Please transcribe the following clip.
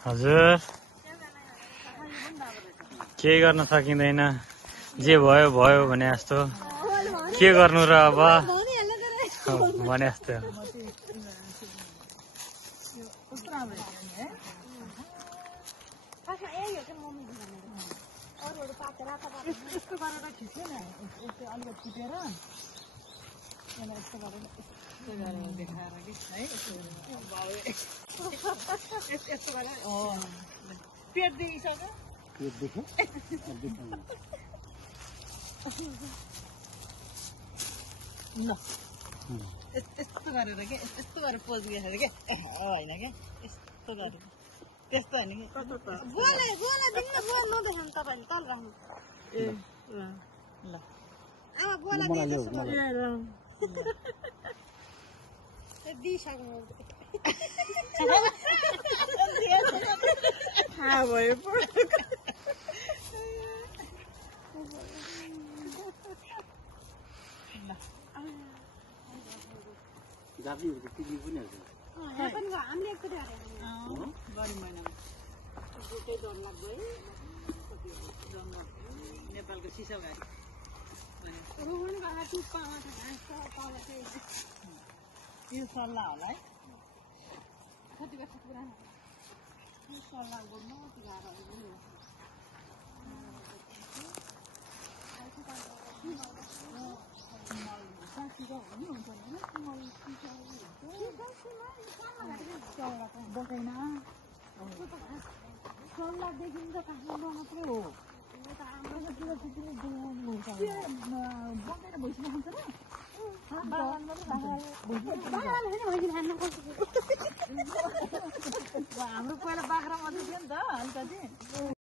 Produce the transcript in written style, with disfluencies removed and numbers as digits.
हजुर केही गर्न सकिँदैन जे भयो भयो भने जस्तो के गर्नु र अब भने जस्तो यस्तो गरेर खिच्यो न यस्तो अलिकति टिपेर यस्तो गरेर देखाएर कि है यस्तो गरेर पेट देखिसक्यो पेट देख्यो ल यस्तो गरेर के यस्तो गरेर पोज गरेर के होइन क्या यस्तो गरेर त्यस्तो होइन कि ए ल थाहा भयो जातिहरूको टिभी पनि नेपालको सिसाउ गाडी यो सल्लाह होला है सल्लाह गर्नु बसेन सल्लाहदेखि त काठमाडौँ मात्रै हो बसेर भइसक्नु हुन्छ हाम्रो पहिला बाख्रा मात्रै थियो नि त अलिकति